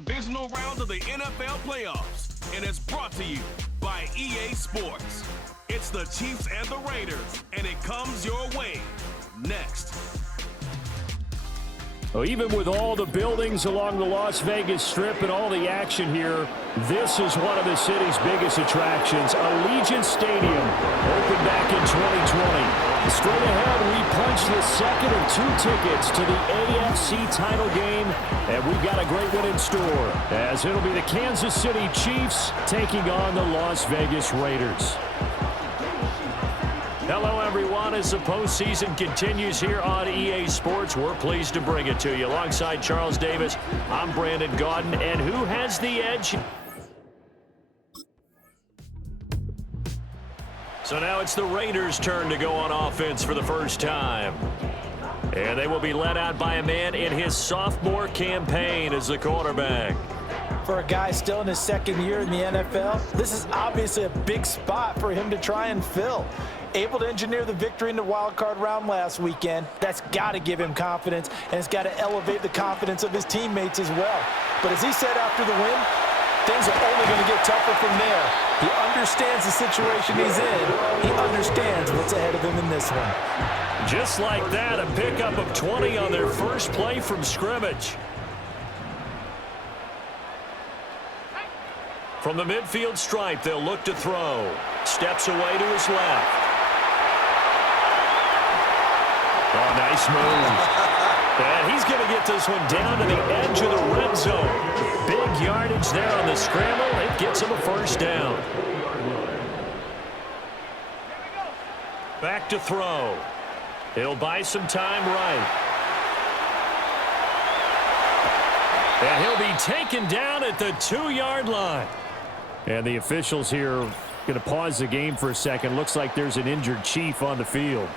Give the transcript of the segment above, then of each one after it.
divisional round of the NFL playoffs, and it's brought to you by EA Sports. It's the Chiefs and the Raiders, and it comes your way next. Well, even with all the buildings along the Las Vegas Strip and all the action here, this is one of the city's biggest attractions. Allegiant Stadium, opened back in 2020. Straight ahead, we punch the second of 2 tickets to the AFC title game, and we've got a great one in store, as it'll be the Kansas City Chiefs taking on the Las Vegas Raiders. Hello, everyone. As the postseason continues here on EA Sports, we're pleased to bring it to you. Alongside Charles Davis, I'm Brandon Gaudin, and who has the edge? So now it's the Raiders' turn to go on offense for the first time. And they will be led out by a man in his sophomore campaign as the quarterback. For a guy still in his second year in the NFL, this is obviously a big spot for him to try and fill. Able to engineer the victory in the wild card round last weekend. That's got to give him confidence, and it's got to elevate the confidence of his teammates as well. But as he said after the win, things are only going to get tougher from there. He understands the situation he's in. He understands what's ahead of him in this one. Just like that, a pickup of 20 on their first play from scrimmage. From the midfield stripe, they'll look to throw. Steps away to his left. Oh, nice move. And he's going to get this one down to the edge of the red zone. Big yardage there on the scramble. It gets him a first down. Back to throw. He'll buy some time right. And he'll be taken down at the 2-yard line. And the officials here going to pause the game for a second. Looks like there's an injured Chief on the field.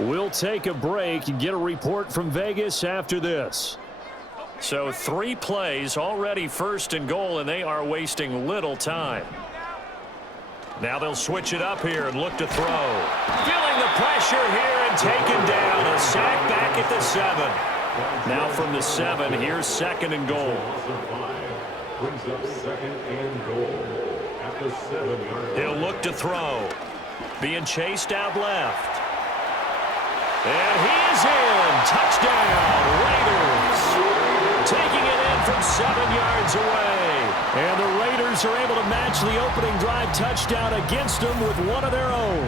We'll take a break and get a report from Vegas after this. So 3 plays, already first and goal, and they are wasting little time. Now they'll switch it up here and look to throw. Feeling the pressure here and taken down. A sack back at the 7. Now from the 7, here's second and goal. Brings up second and goal at the 7-yard line. He'll look to throw. Being chased out left. And he is in. Touchdown, Raiders. Taking it in from 7 yards away. And the Raiders are able to match the opening drive touchdown against them with one of their own.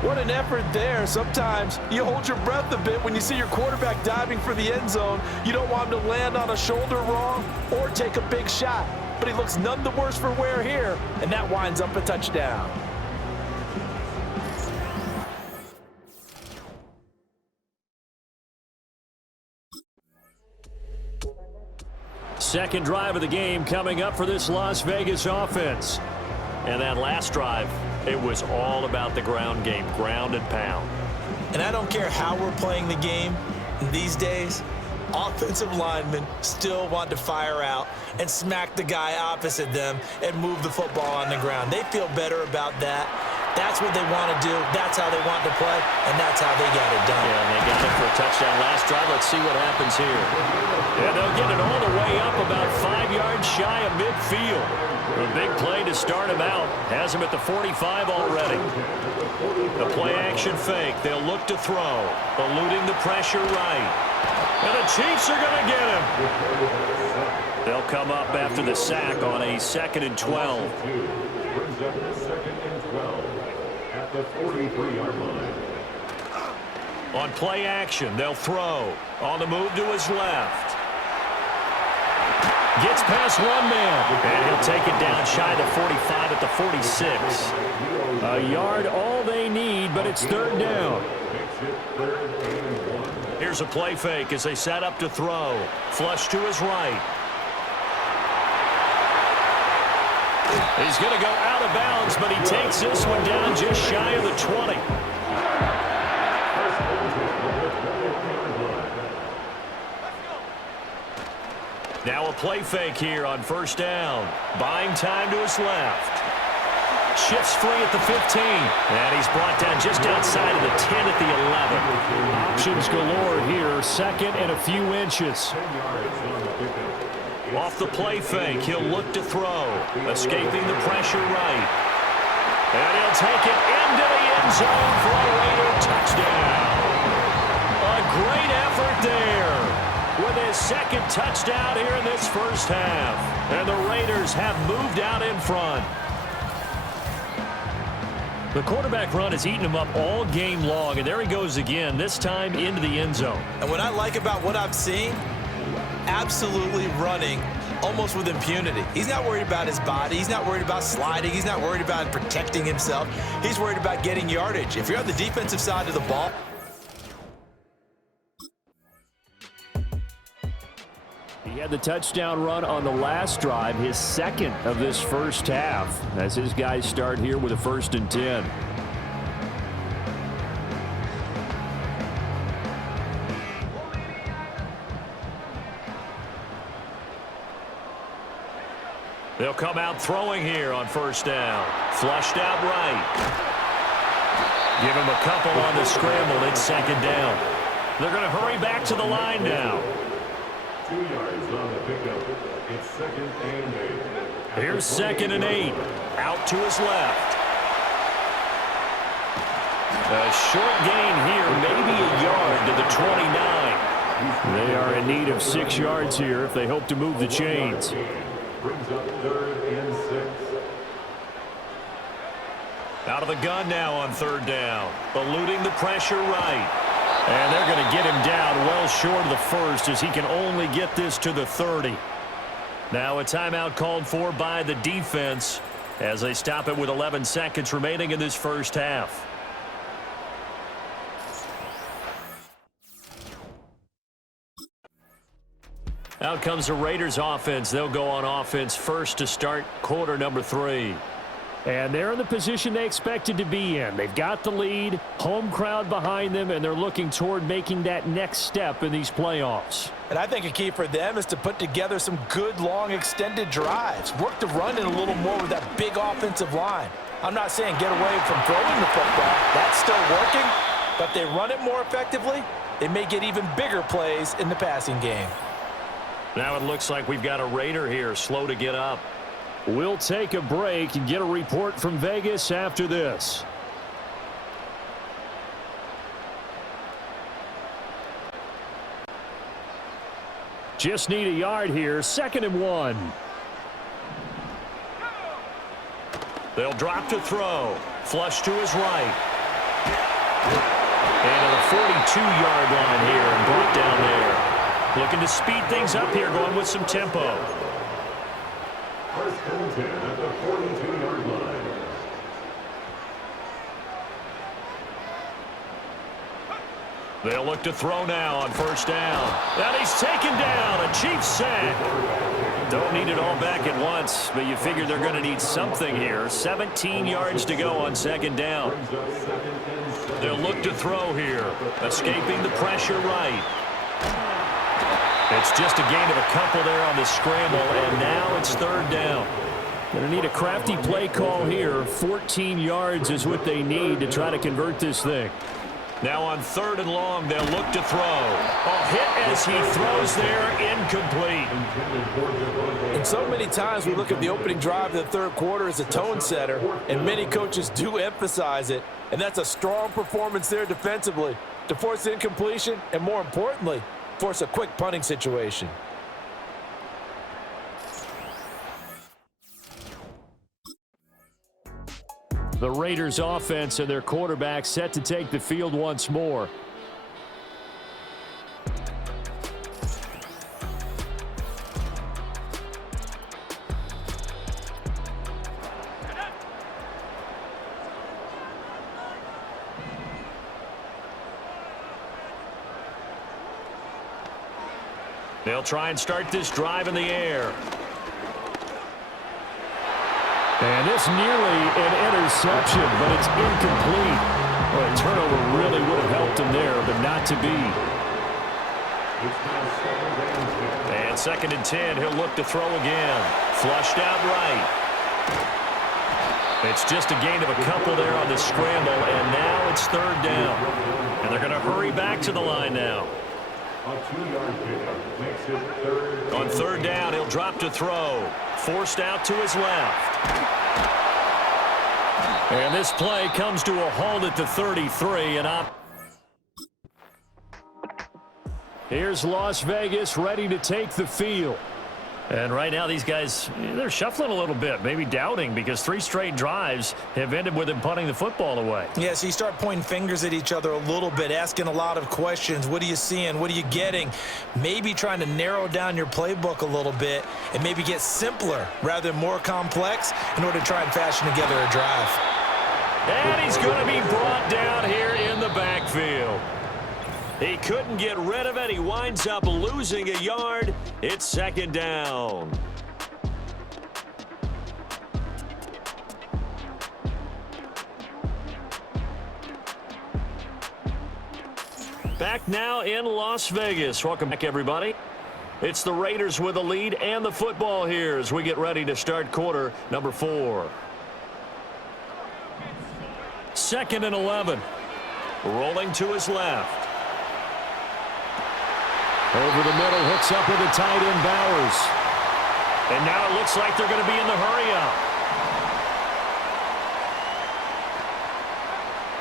What an effort there. Sometimes you hold your breath a bit when you see your quarterback diving for the end zone. You don't want him to land on a shoulder wrong or take a big shot. But he looks none the worse for wear here, and that winds up a touchdown. Second drive of the game coming up for this Las Vegas offense. And that last drive, it was all about the ground game, ground and pound. And I don't care how we're playing the game these days, offensive linemen still want to fire out and smack the guy opposite them and move the football on the ground. They feel better about that. That's what they want to do. That's how they want to play, and that's how they got it done. Yeah, and they got it for a touchdown last drive. Let's see what happens here. And they'll get it all the way up about 5 yards shy of midfield. A big play to start him out. Has him at the 45 already. The play-action fake. They'll look to throw. Eluding the pressure right. And the Chiefs are going to get him. They'll come up after the sack on a 2nd and 12. Brings up second and 12 at the 43-yard line. On play action, they'll throw. On the move to his left. Gets past one man. And he'll take it down shy of the 45 at the 46. A yard all they need, but it's third down. Here's a play fake as they set up to throw. Flush to his right. He's going to go out of bounds, but he takes this one down just shy of the 20. Now a play fake here on first down. Buying time to his left. Shifts free at the 15. And he's brought down just outside of the 10 at the 11. Options galore here. Second and a few inches. Off the play fake, he'll look to throw. Escaping the pressure right. And he'll take it into the end zone for a Raider touchdown. A great effort there with his second touchdown here in this first half. And the Raiders have moved out in front. The quarterback run has eaten him up all game long, and there he goes again, this time into the end zone. And what I like about what I'm seeing, absolutely running almost with impunity. He's not worried about his body. He's not worried about sliding. He's not worried about protecting himself. He's worried about getting yardage. If you're on the defensive side of the ball, he had the touchdown run on the last drive, his second of this first half, as his guys start here with a 1st and 10. They'll come out throwing here on 1st down. Flushed out right. Give him a couple on the scramble. It's 2nd down. They're going to hurry back to the line now. 2 yards on the pickup. It's 2nd and 8. Here's 2nd and 8. Out to his left. A short gain here, maybe a yard to the 29. They are in need of 6 yards here if they hope to move the chains. Brings up 3rd and 6. Out of the gun now on 3rd down. Eluding the pressure right. And they're going to get him down well short of the 1st as he can only get this to the 30. Now a timeout called for by the defense as they stop it with 11 seconds remaining in this first half. Out comes the Raiders offense. They'll go on offense first to start quarter number 3. And they're in the position they expected to be in. They've got the lead, home crowd behind them, and they're looking toward making that next step in these playoffs. and I think a key for them is to put together some good, long, extended drives. Work the run in a little more with that big offensive line. I'm not saying get away from throwing the football. That's still working, but they run it more effectively. They may get even bigger plays in the passing game. Now it looks like we've got a Raider here, slow to get up. We'll take a break and get a report from Vegas after this. Just need a yard here, 2nd and 1. They'll drop to throw. Flush to his right. And to the 42-yard line here and brought down there. Looking to speed things up here, going with some tempo. First and 10 at the 42-yard line. They'll look to throw now on 1st down. And he's taken down. A Chiefs sack. Don't need it all back at once, but you figure they're going to need something here. 17 yards to go on 2nd down. They'll look to throw here. Escaping the pressure right. It's just a gain of a couple there on the scramble, and now it's 3rd down. Going to need a crafty play call here. 14 yards is what they need to try to convert this thing. Now on 3rd and long, they'll look to throw. A hit as he throws there, incomplete. And so many times we look at the opening drive of the 3rd quarter as a tone setter, and many coaches do emphasize it. And that's a strong performance there defensively to force incompletion and, more importantly, force a quick punting situation. The Raiders offense and their quarterback set to take the field once more. They'll try and start this drive in the air. And this nearly an interception, but it's incomplete. Well, a turnover really would have helped him there, but not to be. And 2nd and 10, he'll look to throw again. Flushed out right. It's just a gain of a couple there on the scramble, and now it's 3rd down. And they're going to hurry back to the line now. A 2-yard pickup makes it third. On third down, he'll drop to throw. Forced out to his left. And this play comes to a halt at the 33. And here's Las Vegas ready to take the field. And right now these guys, they're shuffling a little bit, maybe doubting, because 3 straight drives have ended with them punting the football away. Yeah, so you start pointing fingers at each other a little bit, asking a lot of questions. What are you seeing? What are you getting? Maybe trying to narrow down your playbook a little bit and maybe get simpler rather than more complex in order to try and fashion together a drive. And he's going to be brought down here in the backfield. He couldn't get rid of it. He winds up losing a yard. It's second down. Back now in Las Vegas. Welcome back, everybody. It's the Raiders with the lead and the football here as we get ready to start quarter number 4. 2nd and 11. Rolling to his left. Over the middle, hooks up with the tight end, Bowers. And now it looks like they're going to be in the hurry-up.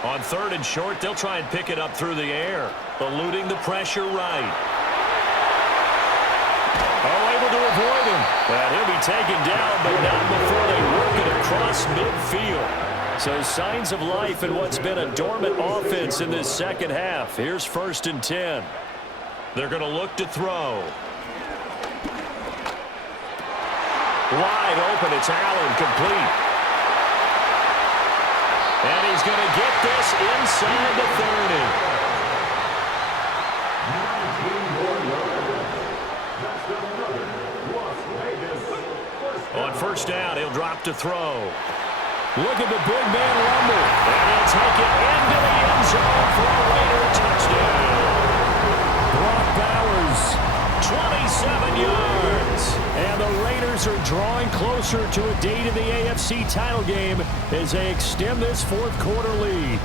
On 3rd and short, they'll try and pick it up through the air, eluding the pressure right. Oh, able to avoid him. And he'll be taken down, but not before they work it across midfield. So signs of life in what's been a dormant offense in this second half. Here's 1st and 10. They're going to look to throw. Wide open. It's Allen, complete. And he's going to get this inside the 30. On 1st down, he'll drop to throw. Look at the big man rumble. And he'll take it into the end zone for a Raider touchdown. Bowers, 27 yards. And the Raiders are drawing closer to a date in the AFC title game as they extend this 4th quarter lead.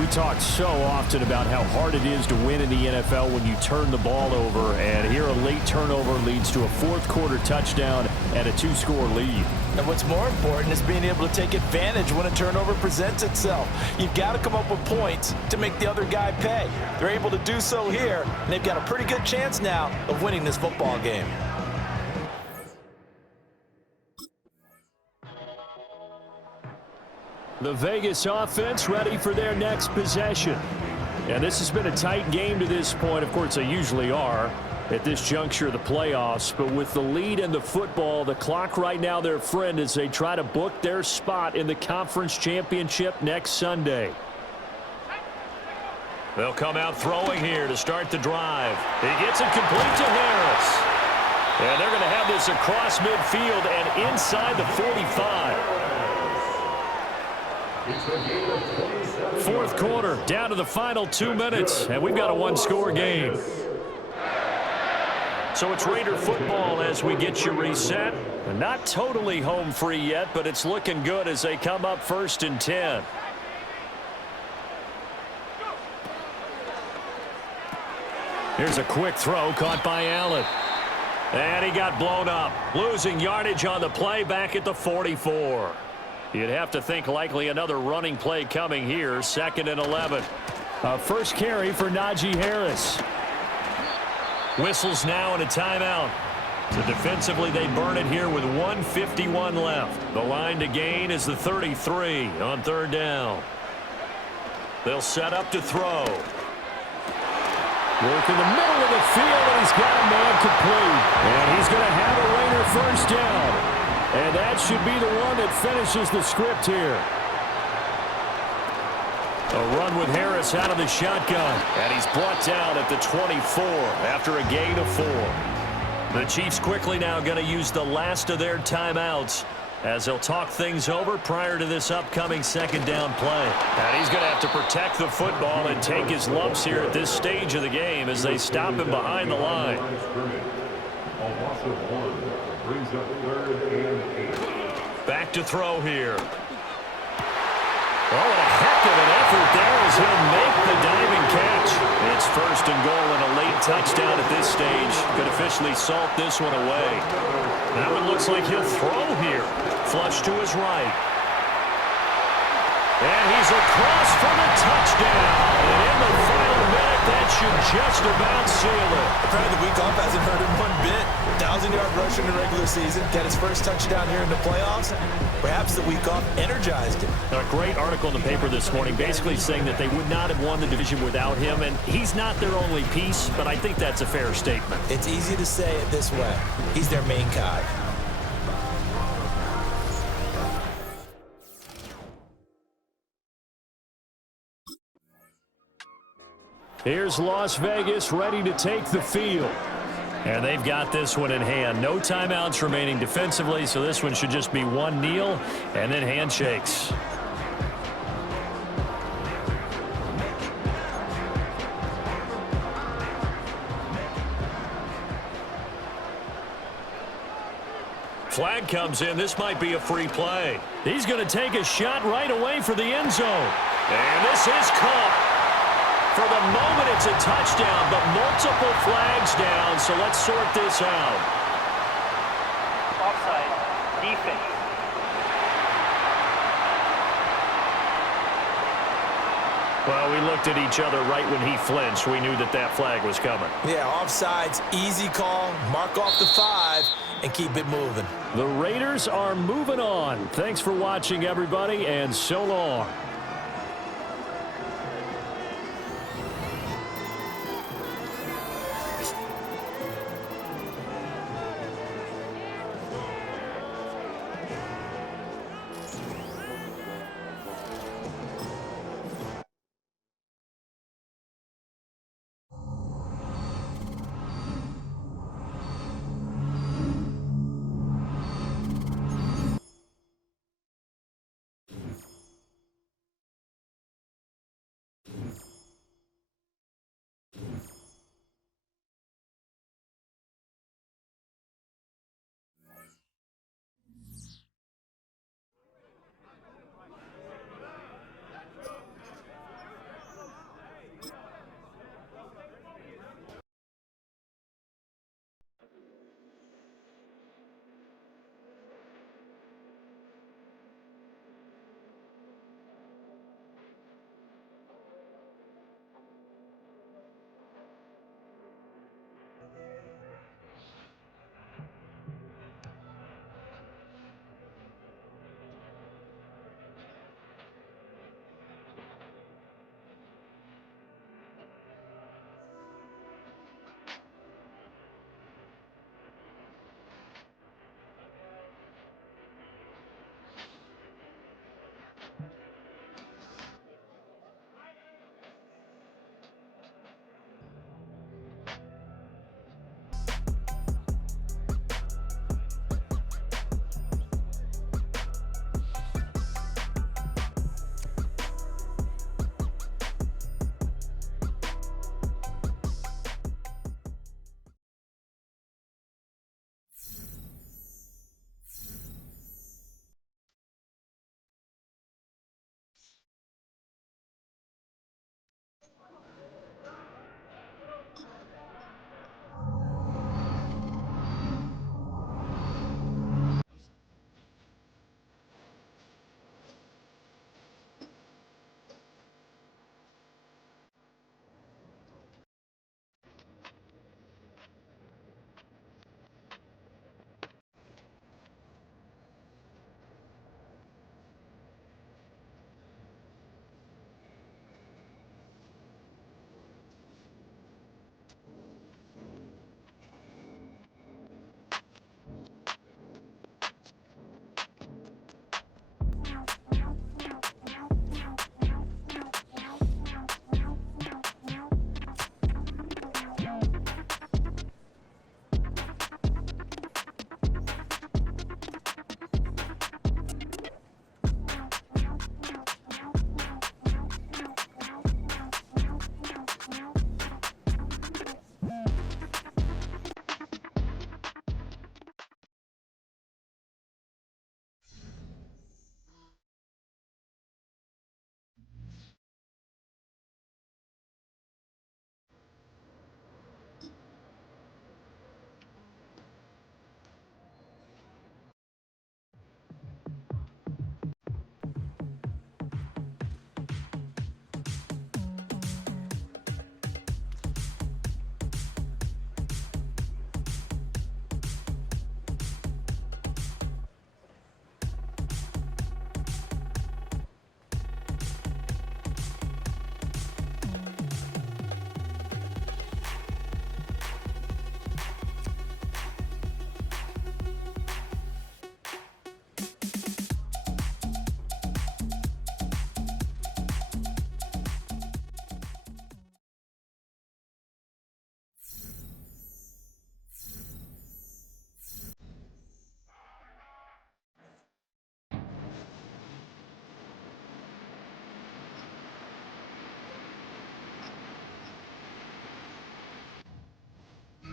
We talk so often about how hard it is to win in the NFL when you turn the ball over, and here a late turnover leads to a 4th quarter touchdown and a 2-score lead. And what's more important is being able to take advantage when a turnover presents itself. You've got to come up with points to make the other guy pay. They're able to do so here, and they've got a pretty good chance now of winning this football game. The Vegas offense ready for their next possession. And this has been a tight game to this point. Of course, they usually are at this juncture of the playoffs. But with the lead in the football, the clock right now their friend as they try to book their spot in the conference championship next Sunday. They'll come out throwing here to start the drive. He gets it complete to Harris. And they're going to have this across midfield and inside the 45. 4th quarter, down to the final 2 minutes, and we've got a 1-score game. So it's Raider football as we get you reset. Not totally home free yet, but it's looking good as they come up 1st and 10. Here's a quick throw caught by Allen. And he got blown up, losing yardage on the play back at the 44. You'd have to think likely another running play coming here. 2nd and 11. First carry for Najee Harris. Whistles now and a timeout. So defensively they burn it here with 1:51 left. The line to gain is the 33 on 3rd down. They'll set up to throw. Work in the middle of the field, and he's got a man complete. And he's going to have a Raider 1st down. And that should be the one that finishes the script here. A run with Harris out of the shotgun. And he's brought down at the 24 after a gain of 4. The Chiefs quickly now going to use the last of their timeouts as they'll talk things over prior to this upcoming 2nd down play. And he's going to have to protect the football and take his lumps here at this stage of the game as they stop him behind the line. Brings up 3rd and 8. Back to throw here. Oh, and a heck of an effort there as he'll make the diving catch. It's first and goal and a late touchdown at this stage. Could officially salt this one away. That one looks like he'll throw here. Flush to his right. And he's across for the touchdown. And in the final minute, that should just about seal it. Probably the week off hasn't hurt him one bit. 1,000-yard rusher in the regular season. Got his first touchdown here in the playoffs. Perhaps the week off energized him. A great article in the paper this morning basically saying that they would not have won the division without him. And he's not their only piece, but I think that's a fair statement. It's easy to say it this way. He's their main cog. Here's Las Vegas ready to take the field. And they've got this one in hand. No timeouts remaining defensively, so this one should just be one kneel and then handshakes. Flag comes in. This might be a free play. He's going to take a shot right away for the end zone. And this is caught. For the moment, it's a touchdown, but multiple flags down, so let's sort this out. Offside, defense. Well, we looked at each other right when he flinched. We knew that that flag was coming. Yeah, offsides, easy call. Mark off the 5 and keep it moving. The Raiders are moving on. Thanks for watching, everybody, and so long.